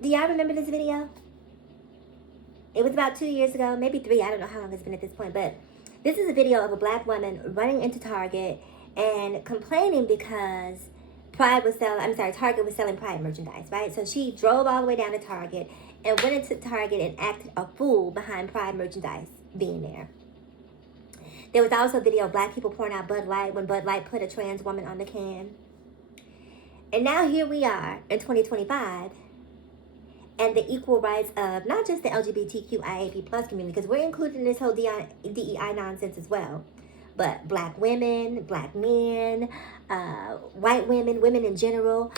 Do y'all remember this video? It was about 2 years ago, maybe 3. I don't know how long it's been at this point, but this is a video of a black woman running into Target and complaining because Target was selling Pride merchandise, right? So she drove all the way down to Target and went into Target and acted a fool behind Pride merchandise being there. There was also a video of black people pouring out Bud Light when Bud Light put a trans woman on the can. And now here we are in 2025, and the equal rights of not just the LGBTQIAP plus community, because we're included in this whole DEI nonsense as well, but black women, black men, white women, women in general,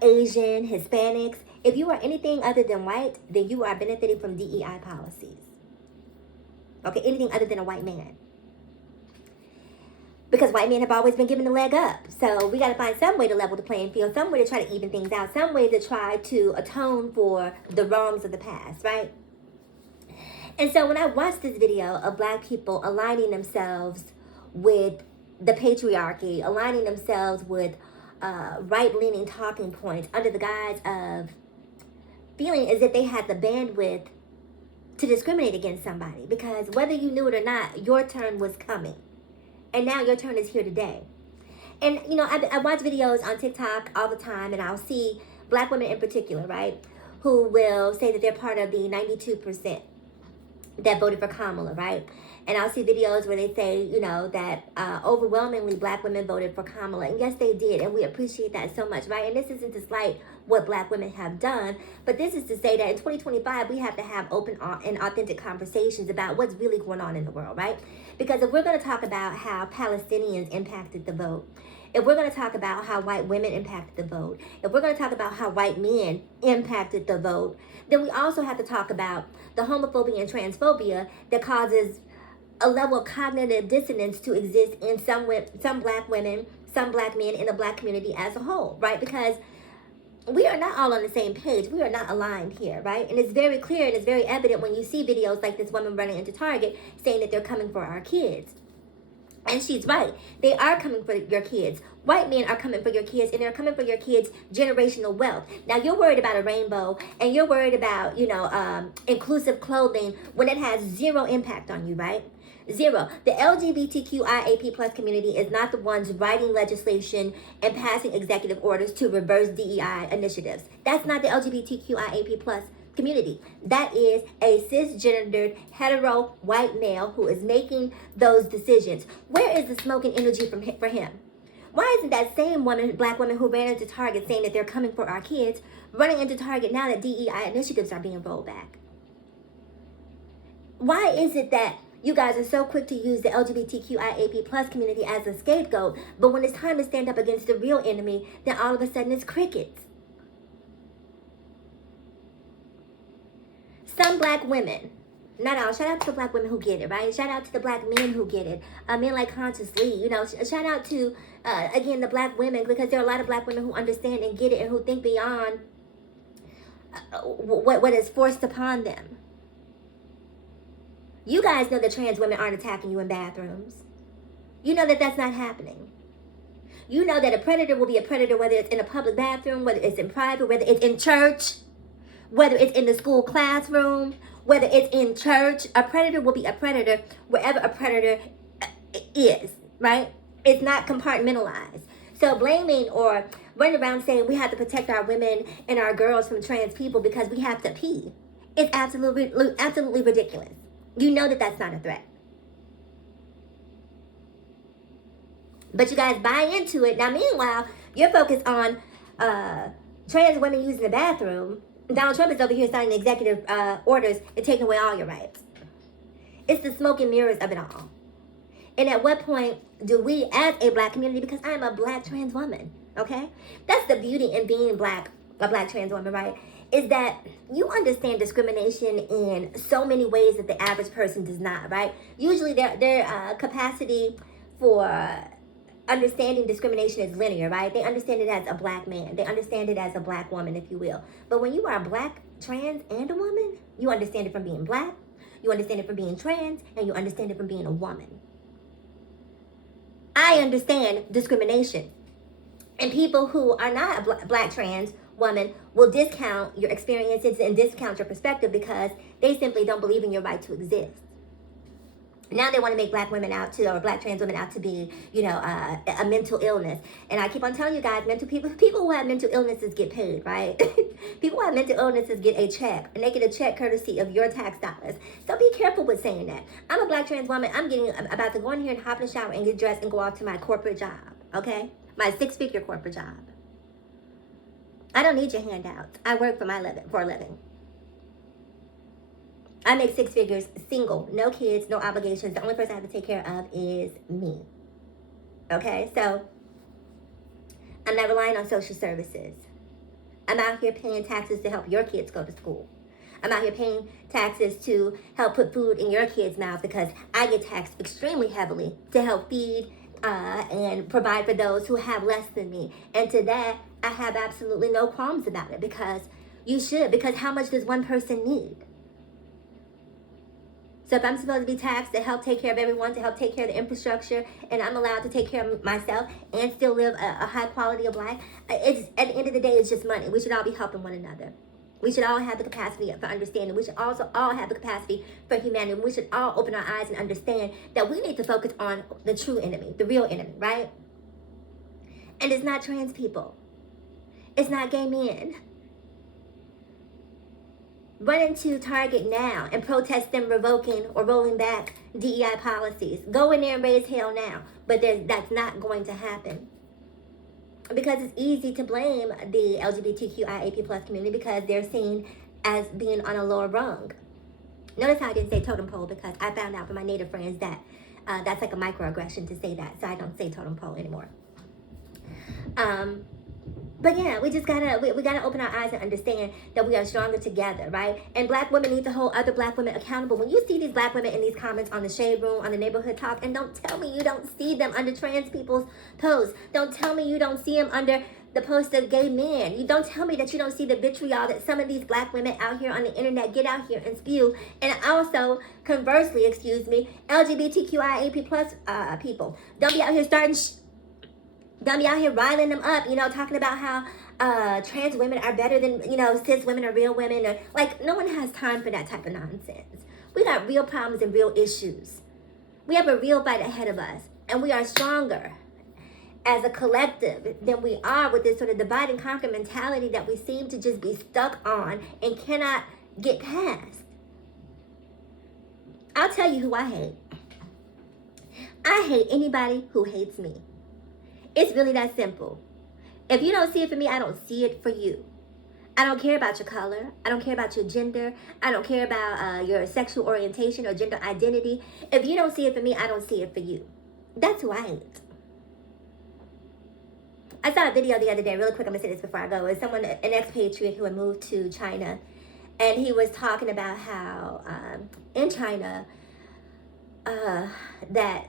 Asian, Hispanics. If you are anything other than white, then you are benefiting from DEI policies. Okay, anything other than a white man. Because white men have always been given a leg up. So we got to find some way to level the playing field, some way to try to even things out, some way to try to atone for the wrongs of the past, right? And so when I watched this video of black people aligning themselves with the patriarchy, aligning themselves with right-leaning talking points under the guise of feeling as if they had the bandwidth to discriminate against somebody, because whether you knew it or not, your turn was coming. And now your turn is here today. And, you know, I watch videos on TikTok all the time, and I'll see black women in particular, right, who will say that they're part of the 92% that voted for Kamala, right? And I'll see videos where they say, you know, that overwhelmingly black women voted for Kamala. And yes, they did. And we appreciate that so much, right? And this isn't to slight what black women have done, but this is to say that in 2025, we have to have open and authentic conversations about what's really going on in the world, right? Because if we're going to talk about how Palestinians impacted the vote, if we're going to talk about how white women impacted the vote, if we're going to talk about how white men impacted the vote, then we also have to talk about the homophobia and transphobia that causes a level of cognitive dissonance to exist in some black women, some black men in the black community as a whole, right? Because we are not all on the same page. We are not aligned here, right? And it's very clear and it's very evident when you see videos like this woman running into Target saying that they're coming for our kids. And she's right. They are coming for your kids. White men are coming for your kids, and they're coming for your kids' generational wealth. Now, you're worried about a rainbow, and you're worried about, you know, inclusive clothing when it has zero impact on you, right? Zero. The LGBTQIAP plus community is not the ones writing legislation and passing executive orders to reverse DEI initiatives. That's not the LGBTQIAP plus community. That is a cisgendered, hetero, white male who is making those decisions. Where is the smoke and energy for him? Why isn't that same woman, black woman who ran into Target saying that they're coming for our kids, running into Target now that DEI initiatives are being rolled back? Why is it that you guys are so quick to use the LGBTQIAP plus community as a scapegoat, but when it's time to stand up against the real enemy, then all of a sudden it's crickets? Some black women, not all, shout out to the black women who get it, right? Shout out to the black men who get it. Men like Conscious Lee, you know, shout out to, again, the black women, because there are a lot of black women who understand and get it and who think beyond what is forced upon them. You guys know that trans women aren't attacking you in bathrooms. You know that that's not happening. You know that a predator will be a predator whether it's in a public bathroom, whether it's in private, whether it's in church, whether it's in the school classroom, whether it's in church. A predator will be a predator wherever a predator is, right? It's not compartmentalized. So blaming or running around saying we have to protect our women and our girls from trans people because we have to pee, it's absolutely ridiculous. You know that that's not a threat. But you guys buy into it. Now, meanwhile, you're focused on trans women using the bathroom. Donald Trump is over here signing executive orders and taking away all your rights. It's the smoke and mirrors of it all. And at what point do we, as a black community, because I'm a black trans woman, okay? That's the beauty in being black, a black trans woman, right? Is that you understand discrimination in so many ways that the average person does not, right? Usually their capacity for understanding discrimination is linear, right? They understand it as a black man. They understand it as a black woman, if you will. But when you are black, trans, and a woman, you understand it from being black, you understand it from being trans, and you understand it from being a woman. I understand discrimination. And people who are not black trans woman will discount your experiences and discount your perspective because they simply don't believe in your right to exist. Now they want to make black women out to, or black trans women out to be, a mental illness. And I keep on telling you guys, people who have mental illnesses get paid, right? People who have mental illnesses get a check, and they get a check courtesy of your tax dollars. So be careful with saying that. I'm a black trans woman. I'm about to go in here and hop in the shower and get dressed and go off to my corporate job, okay? My 6-figure corporate job. I don't need your handouts. I work for a living. I make 6 figures, single, no kids, no obligations. The only person I have to take care of is me. Okay, so I'm not relying on social services. I'm out here paying taxes to help your kids go to school. I'm out here paying taxes to help put food in your kids' mouths because I get taxed extremely heavily to help feed and provide for those who have less than me. And to that, I have absolutely no qualms about it because you should. Because how much does one person need? So if I'm supposed to be taxed to help take care of everyone, to help take care of the infrastructure, and I'm allowed to take care of myself and still live a high quality of life, it's at the end of the day, it's just money. We should all be helping one another. We should all have the capacity for understanding. We should also all have the capacity for humanity. We should all open our eyes and understand that we need to focus on the true enemy, the real enemy, right? And it's not trans people. It's not gay men. Run into Target now and protest them revoking or rolling back DEI policies. Go in there and raise hell now. But that's not going to happen. Because it's easy to blame the LGBTQIAP plus community because they're seen as being on a lower rung. Notice how I didn't say totem pole because I found out from my native friends that that's like a microaggression to say that. So I don't say totem pole anymore. But yeah, we just gotta open our eyes and understand that we are stronger together, right? And black women need to hold other black women accountable. When you see these black women in these comments on the Shade Room, on the Neighborhood Talk, and don't tell me you don't see them under trans people's posts. Don't tell me you don't see them under the posts of gay men. You don't tell me that you don't see the vitriol that some of these black women out here on the internet get out here and spew. And also, conversely, LGBTQIAP plus people. Don't be out here don't be out here riling them up, talking about how trans women are better than, cis women are real women. Or, like, no one has time for that type of nonsense. We got real problems and real issues. We have a real fight ahead of us. And we are stronger as a collective than we are with this sort of divide and conquer mentality that we seem to just be stuck on and cannot get past. I'll tell you who I hate. I hate anybody who hates me. It's really that simple. If you don't see it for me, I don't see it for you. I don't care about your color. I don't care about your gender. I don't care about your sexual orientation or gender identity. If you don't see it for me, I don't see it for you. That's who I hate. I saw a video the other day, really quick, I'm going to say this before I go. It's someone, an expatriate who had moved to China, and he was talking about how in China that,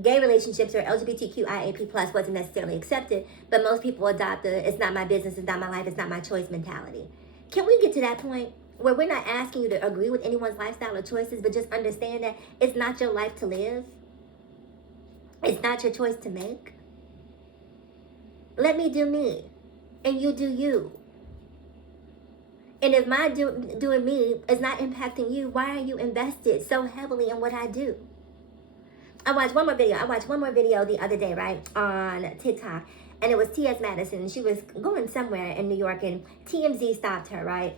gay relationships or LGBTQIAP plus wasn't necessarily accepted, but most people adopt the it's not my business, it's not my life, it's not my choice mentality. Can we get to that point where we're not asking you to agree with anyone's lifestyle or choices, but just understand that it's not your life to live? It's not your choice to make. Let me do me, and you do you. And if my doing me is not impacting you, why are you invested so heavily in what I do? I watched one more video the other day, right, on TikTok, and it was T.S. Madison. She was going somewhere in New York, and TMZ stopped her, right?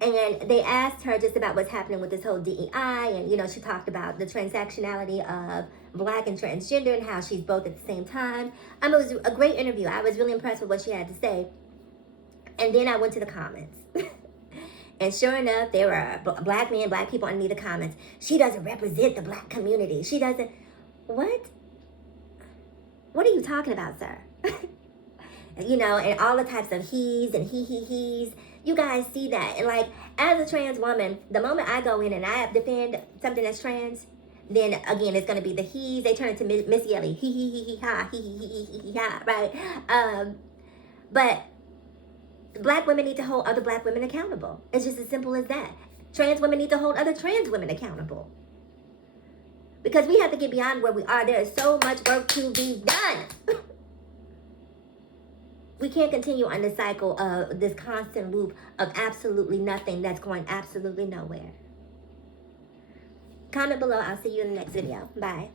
And they asked her just about what's happening with this whole DEI, and, she talked about the transactionality of black and transgender and how she's both at the same time. It was a great interview. I was really impressed with what she had to say. And then I went to the comments. And sure enough, there were black men, black people underneath the comments. She doesn't represent the black community. She doesn't. What? What are you talking about, sir? And all the types of he's and he's. You guys see that. And like, as a trans woman, the moment I go in and I defend something that's trans, then again, it's going to be the he's. They turn into Miss Yelly. He, ha, he, ha, right? But black women need to hold other black women accountable. It's just as simple as that. Trans women need to hold other trans women accountable. Because we have to get beyond where we are. There is so much work to be done. We can't continue on this cycle of this constant loop of absolutely nothing that's going absolutely nowhere. Comment below. I'll see you in the next video. Bye.